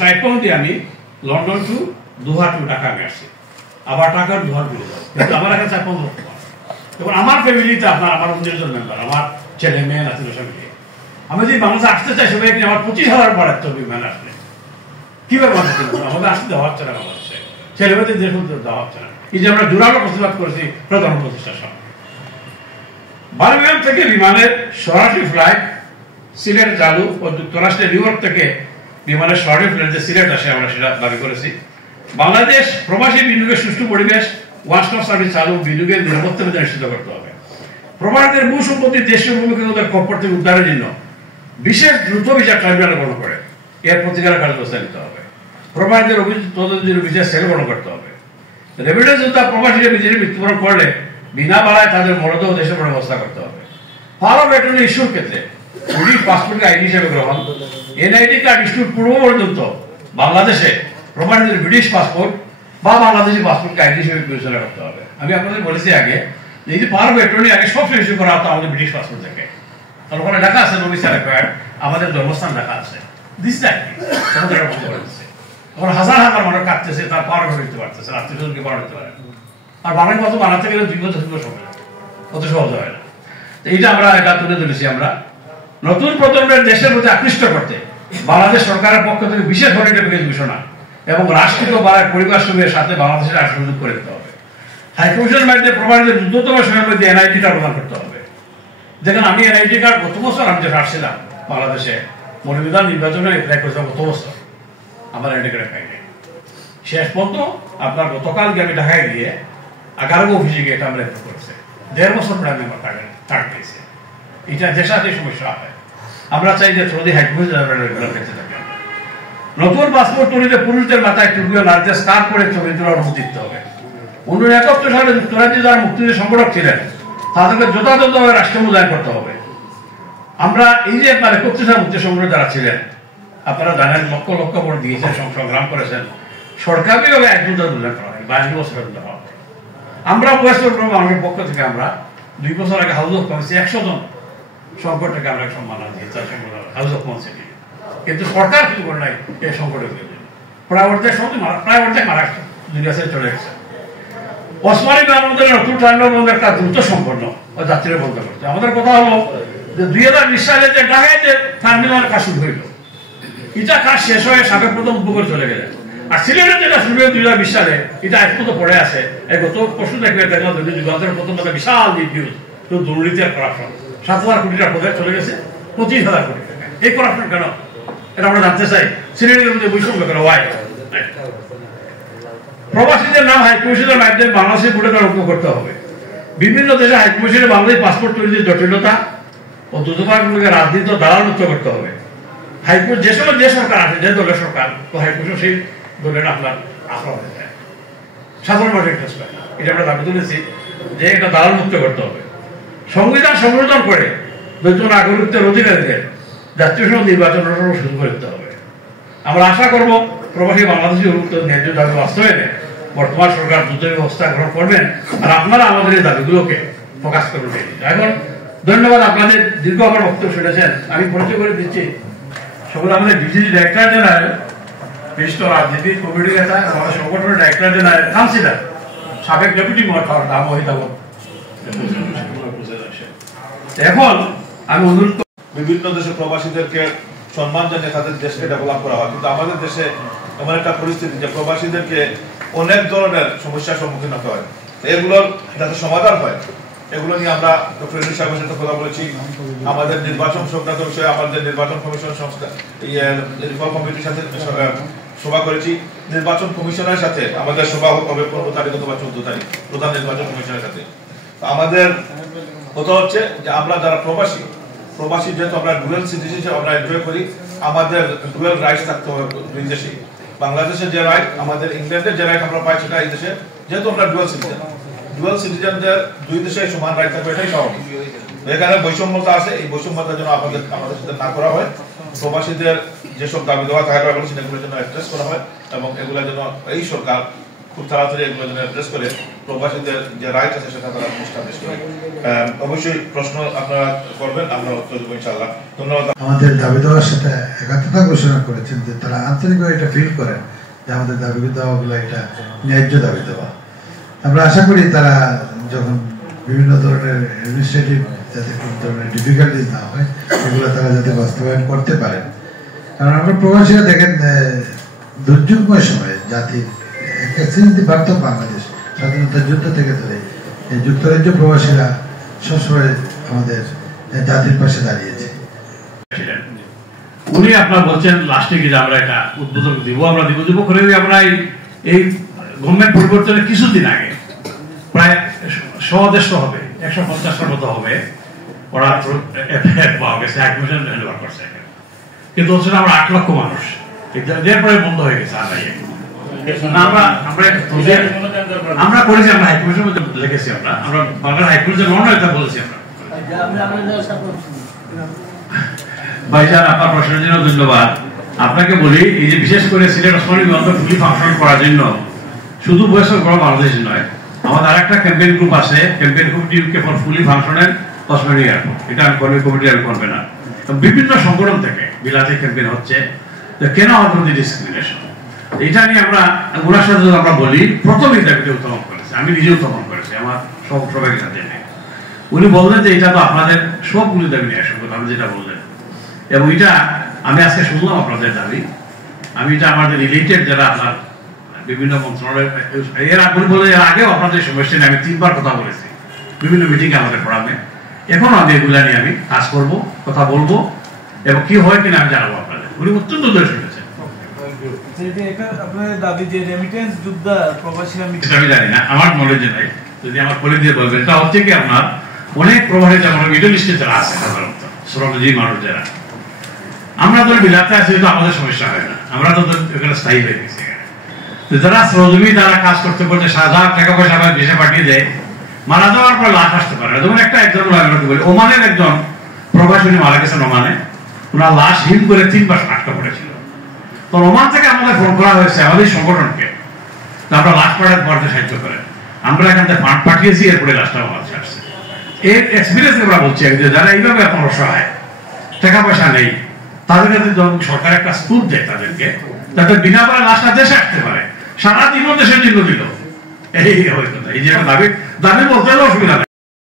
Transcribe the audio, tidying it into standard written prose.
1960 দিয়ে আমি London two দোহা two Dhaka আমি আসছি, আবার টাকার দোহা ঘুরে যাবো, কিন্তু আমার কাছে 4-5 লক্ষ টাকা। এবং আমার ফ্যামিলিতে আপনার আমার 19 জন মেম্বার, আমার ছেলে মেয়ে নাতির সঙ্গে আমি যদি বাংলাদেশে আসতে চাই সবাই আমার 25,000 বাড়াতে হবে বিমান আসলে, কিভাবে আমাদের আসতে দেওয়া হচ্ছে না, বাংলাদেশে ছেলে মেয়েদের দেশ দেওয়া হচ্ছে না। এই যে আমরা জোরালো প্রতিবাদ করেছি প্রধান প্রতিষ্ঠার সামনে। বার্মিংহাম থেকে বিমানের সরাসরি ফ্লাইট সিলেট চালু ও যুক্তরাষ্ট্রের নিউ ইয়র্ক থেকে বিমানের সরাসরি ফ্লাইট যে সিলেট আসে আমরা সেটা দাবি করেছি। বাংলাদেশ প্রবাসী বিনিয়োগের সুষ্ঠু পরিবেশ, ওয়ান স্টপ সার্ভিস চালু, বিনিয়োগের নিরাপত্তা নিশ্চিত করতে হবে। প্রবাসীদের মূল সম্পত্তি দেশীয় ভূমিকাদের কপ্পর থেকে উদ্ধারের জন্য বিশেষ দ্রুত বিচার ট্রাইব্যুনাল গঠন করে এর প্রতিকারের কাজ ব্যবস্থা নিতে হবে। প্রবাসীদের অভিযোগ তদন্তের বিশেষ সেল গঠন করতে হবে। রেমিটেন্স যোদ্ধা প্রবাসীরা বিদেশে মৃত্যুবরণ করলে বিনা বাড়ায় তাদের মরদেহ দেশে ব্যবস্থা করতে হবে। পাওয়ার অফ অ্যাটর্নি ইস্যুর ক্ষেত্রে ব্রিটিশ পাসপোর্টকে আইডি হিসেবে গ্রহণ, এনআইডি কার্ড ইস্যুর পূর্ব পর্যন্ত বাংলাদেশে প্রবাসীদের ব্রিটিশ পাসপোর্ট বা বাংলাদেশি পাসপোর্টকে আইডি হিসেবে বিবেচনা করতে হবে। আমি আপনাদের বলেছি আগে যে এই যে পাওয়ার অফ অ্যাটর্নি আগে সবসময় ইস্যু করা হতো আমাদের ব্রিটিশ পাসপোর্ট থেকে, কারণ ওখানে ঢাকা আছে, নবিসা রেকোয়ার্ড, আমাদের জন্মস্থান ঢাকা আছে, দিস আমাদের বন্ধ করে দিচ্ছে। তখন হাজার হাজার মানুষ কাটতেছে, তার পাওয়ার অফ দিতে পারতেছে, আত্মীয় স্বজনকে পাওয়ার দিতে পারে। আর বাংলাদেশ মতো বানাতে গেলে 2 বছর সময় লাগে, অত সহজ হয় না। এইটা আমরা এটা তুলে ধরেছি। আমরা নতুন প্রজন্মের দেশের প্রতি আকৃষ্ট করতে বাংলাদেশ সরকারের পক্ষ থেকে বিশেষ হলিডে প্যাকেজ ঘোষণা এবং রাষ্ট্রীয় বাড়ার পরিবার সঙ্গের সাথে বাংলাদেশের আর্থিক সুযোগ করে দিতে হবে। হাইকমিশনের মাধ্যমে প্রবাসীদের দ্রুততম সময়ের মধ্যে এনআইডি কার্ড প্রদান করতে হবে। দেখেন আমি এনআইডি কার্ড গত বছর আমি যে আসছিলাম বাংলাদেশে মৌলভীবাজার নির্বাচনে অ্যাপ্লাই করেছিলাম গত বছর, আমার এনআইডি কার্ড পাই নাই। শেষ পর্যন্ত আপনার গতকাল আমি ঢাকায় গিয়ে 11 অফিসে গিয়ে এটা আমরা অ্যাপ্লাই করেছে, 1.5 বছর পরে আমি আমার কার্ড পেয়েছি। এটা দেশাতে সমস্যা হয়। আমরা চাই যে সৌদি হাইকমিশন পেতে থাকে। নতুন পাসপোর্ট তৈরিতে পুরুষদের মাথায় টুপি ও নারীদের স্কার্ফ করে ছবি তোলার অনুমতি দিতে হবে। 1971 সালে যুক্তরাজ্যে যারা মুক্তিযুদ্ধের সংগঠক ছিলেন তাদেরকে যথাযথভাবে রাষ্ট্র মূল্যায়ন করতে হবে। আমরা এই যে 71 সালে মুক্তি সংগঠক যারা ছিলেন আপনারা জানেন লক্ষ লক্ষ ভোট দিয়েছেন, সংগ্রাম করেছেন, সরকারিভাবে 1 বছর মূল্যায়ন করা হয়, 22 বছর দেওয়া হয়। আমরা ওয়েস্ট বেঙ্গল মানুষের পক্ষ থেকে আমরা 2 বছর আগে হাউস অফ কমন্স 100 জন সংকটকে আমরা সম্মান দিয়েছি হাউস অফ কমন্স, কিন্তু সরকার কিছু করে নাই এই সংকটের জন্য। প্রায় অর্ধেক মারা দুনিয়া ছেড়ে চলে গেছে। ওসমানী বিমানবন্দরের নতুন টার্মিনাল একটা দ্রুত সম্পন্ন ও যাত্রীরা বন্ধ করছে। আমাদের কথা হলো যে 2020 সালে যে ঢাকায় যে টার্মিনাল কাজ শুরু হইল, এটা কাজ শেষ হয়ে সাবেক প্রথম উপকূল চলে গেলে। আর সিলেটে যেটা শুরু হয়ে 2020 সালে এটা এক মতো পড়ে আছে। গত পরশু দেখবে দেখলাম যুগান্তরের প্রথম বিশাল নিউজ দুর্নীতি আর করাপশন, 7,000 কোটি টাকা প্রজেক্ট চলে গেছে 25,000 কোটি টাকা। এই করাপশন কেন এটা আমরা জানতে চাই। সিলেটের মধ্যে বৈষম্য কেন, ওয়াই? প্রবাসীদের নাম হাইকমিশনের মাধ্যমে বাংলাদেশের ভোটে রক্ষা করতে হবে। বিভিন্ন দেশে হাইকমিশনে বাংলাদেশ পাসপোর্ট তৈরির জটিলতা ও দুর্নীতিকে রাজনীতি দালাল মুক্ত করতে হবে। হাইকোর্ট যে সময় যে সরকার আসে, যে দলের সরকার, তো হাইকমিশন সেই দলের আপনার আখড়া হয়ে যায়, সাধারণ মানুষ ইন্টারেস্ট পায় না। এটা আমরা দাবি তুলেছি যে এটা দালাল মুক্ত করতে হবে। সংবিধান সংশোধন করে দ্বৈত নাগরিকত্বের অধিকারীদের জাতীয় সংসদ নির্বাচন শুরু করতে হবে। আমরা আশা করব প্রবাসী বাংলাদেশি ন্যায্য দাবি বাস্তবায়নে বর্তমান সরকার দ্রুত ব্যবস্থা গ্রহণ করবেন, আর আপনারা আমাদের এই দাবিগুলোকে প্রকাশ করবেন। এখন ধন্যবাদ, আপনাদের দীর্ঘ আমার বক্তব্য শুনেছেন। আমি পরিচয় করে দিচ্ছি সকলে আমাদের ডিজিটাল ডাইরেক্টর জেনারেল বিশিষ্ট রাজনীতি কমিটি নেতা, আমাদের সংগঠনের ডাইরেক্টর জেনারেল কাউন্সিলর, সাবেক ডেপুটি মহাসচিব নাম মহিদাব। এখন আমি অনুরোধ বিভিন্ন দেশে প্রবাসীদেরকে সম্মান জানিয়ে তাদের দেশকে ডেভেলপ করা হয়, কিন্তু আমাদের দেশে এমন একটা পরিস্থিতি যে প্রবাসীদেরকে অনেক ধরনের সমস্যার সম্মুখীন হতে হয়। এগুলোর যাতে সমাধান হয় এগুলো নিয়ে আমরা ডক্টর ইউনূস সাহেবের সাথে কথা বলেছি। আমাদের নির্বাচন সংক্রান্ত বিষয়ে আমাদের নির্বাচন কমিশন সংস্থা রিফর্ম কমিটির সাথে সভা করেছি। নির্বাচন কমিশনের সাথে আমাদের সভা হবে 15 তারিখ অথবা 14 তারিখ প্রধান নির্বাচন কমিশনের সাথে। আমাদের কথা হচ্ছে যে আমরা যারা প্রবাসী যেহেতু আমরা ডুয়েল সিটিজেনশিপ আমরা এনজয় করি, আমাদের ডুয়েল রাইটস থাকতে হবে দুই দেশে। বাংলাদেশের যে রাইট, আমাদের ইংল্যান্ডের যে রাইট আমরা পাই সেটা এই দেশে, যেহেতু আমরা ডুয়েল সিটিজেনদের দুই দেশে সমান রাইট থাকবে, এটাই স্বাভাবিক। এখানে বৈষম্যতা আছে, এই বৈষম্যতা যেন আমাদের সাথে না করা হয়। প্রবাসীদের যেসব দাবি দেওয়া থাকে সেগুলোর জন্য অ্যাড্রেস করা হয় এবং এগুলো যেন এই সরকার খুব তাড়াতাড়ি এগুলো যেন অ্যাড্রেস করে প্রবাসীদের যে রাইট আছে সেটা তারা এস্টাবলিশ করে। অবশ্যই প্রশ্ন আপনারা করবেন, আমরা উত্তর দেবো ইনশাআল্লাহ। ধন্যবাদ। আমাদের দাবি দেওয়ার সাথে একাত্মতা ঘোষণা করেছেন যে তারা আন্তরিকভাবে এটা ফিল করেন যে আমাদের দাবি দেওয়াগুলো এটা ন্যায্য দাবি দেওয়া। আমরা আশা করি তারা যখন বিভিন্ন ধরনের অ্যাডমিনিস্ট্রেটিভ যাতে কোনো ধরনের ডিফিকাল্টিস না হয় এগুলো তারা যাতে বাস্তবায়ন করতে পারেন। কারণ আমরা প্রবাসীরা দেখেন দুর্যোগময় সময়ে জাতির বার্তা বাংলাদেশ স্বাধীনতা যুদ্ধ থেকে ধরে এই যুক্তরাজ্য প্রবাসীরা সবসময় আমাদের জাতির পাশে দাঁড়িয়েছে। উনি আপনার বলছেন লাস্টে গিয়ে আমরা এটা উদ্বোধন দিব, আমরা দিব করে আমরা এই গভর্নমেন্ট পরিবর্তনের কিছুদিন আগে প্রায় 100-150 হবে, 150টার মতো হবে ওরা পাওয়া গেছে, অ্যাডমিশন হ্যান্ডওভার করছে। কিন্তু হচ্ছে আমরা 8 লক্ষ মানুষ এরপরে বন্ধ হয়ে গেছে। আমরা করেছি, আমরা হাইকমিশনের মধ্যে লিখেছি, আমরা বাংলার হাইকমিশন এটা বলেছি। আমরা ভাইজান আপনার প্রশ্নের জন্য ধন্যবাদ। আপনাকে বলি এই যে বিশেষ করে সিলেট ওসমানী বিমানবন্দর ফুলি ফাংশন করার জন্য শুধু বয়সের বড় বাংলাদেশ নয়, আমাদের আরেকটা ক্যাম্পেইন গ্রুপ আছে, ক্যাম্পেইন কমিটি ইউকে ফর ফুলি ফাংশনের ওসমানী এয়ারপোর্ট। এটা আমি কমিটি আমি করবে না, বিভিন্ন সংগঠন থেকে বিলাতে ক্যাম্পেইন হচ্ছে কেন আমাদের মধ্যে ডিসক্রিমিনেশন, এটা নিয়ে আমরা ওনার সাথে আমরা বলি। প্রথম এই দাবিটা উত্থাপন করেছে, আমি নিজে উত্থাপন করেছি আমার সবাইকে সাথে নিয়ে। উনি বললেন যে এটা তো আপনাদের সবগুলি দাবি নিয়ে আসুন, আপনি যেটা বললেন, এবং এটা আমি আজকে শুনলাম আপনাদের দাবি। আমি এটা আমাদের রিলেটেড যারা আপনার বিভিন্ন মন্ত্রণালয় এর আগেও আপনাদের সমস্যা নিয়ে আমি 3বার কথা বলেছি বিভিন্ন মিটিং আমাদের ফোরামে। এখনো আমি এগুলা নিয়ে আমি কাজ করব, কথা বলবো, এবং কি হয় কিনা আমি জানাবো আপনাদের। উনি অত্যন্ত দোষ শুনেছেন। আমি জানি না, আমার নলেজে নাই, যদি আমার কলিগ দিয়ে বলবেন। এটা হচ্ছে কি আপনার অনেক প্রবাসী যেমন মিডল ইস্টে যারা আছে সাধারণত শ্রমজীবী মানুষ যারা, আমরা তো বিলাতে আছি, তো আমাদের সমস্যা হয় না, আমরা তো এখানে স্থায়ী হয়ে গেছি। যারা শ্রমজীবী তারা কাজ করতে করতে 7,000 টাকা পয়সা দেশে পাঠিয়ে দেয়, মারা যাওয়ার পর লাশ আসতে পারে। যেমন একটা এক্সাম্পল আমি বলি, ওমানের একজন প্রবাসী মারা গেছেন ওমানে, ওনার লাশ হিম করে 3 মাস আটকা পড়েছিল। তো ওমান থেকে আমাদের ফোন করা হয়েছে আমাদের সংগঠনকে, আমরা লাশ পাঠাতে সাহায্য করেন। আমরা এখান থেকে ফান্ড পাঠিয়েছি, এরপরে লাশটা বাংলাদেশে আসছে। এর এক্সপিরিয়েন্স আমরা বলছি যে যারা এইভাবে এখন অসহায়, টাকা পয়সা নেই, তাদের কাছে যখন সরকার একটা স্কুল দেয় তাদেরকে, তাদের বিনা করে লাশটা দেশে আসতে পারে, সারা জীবন দেশের জন্য দিল। এই যে দাবি বলতে অসুবিধা নেই।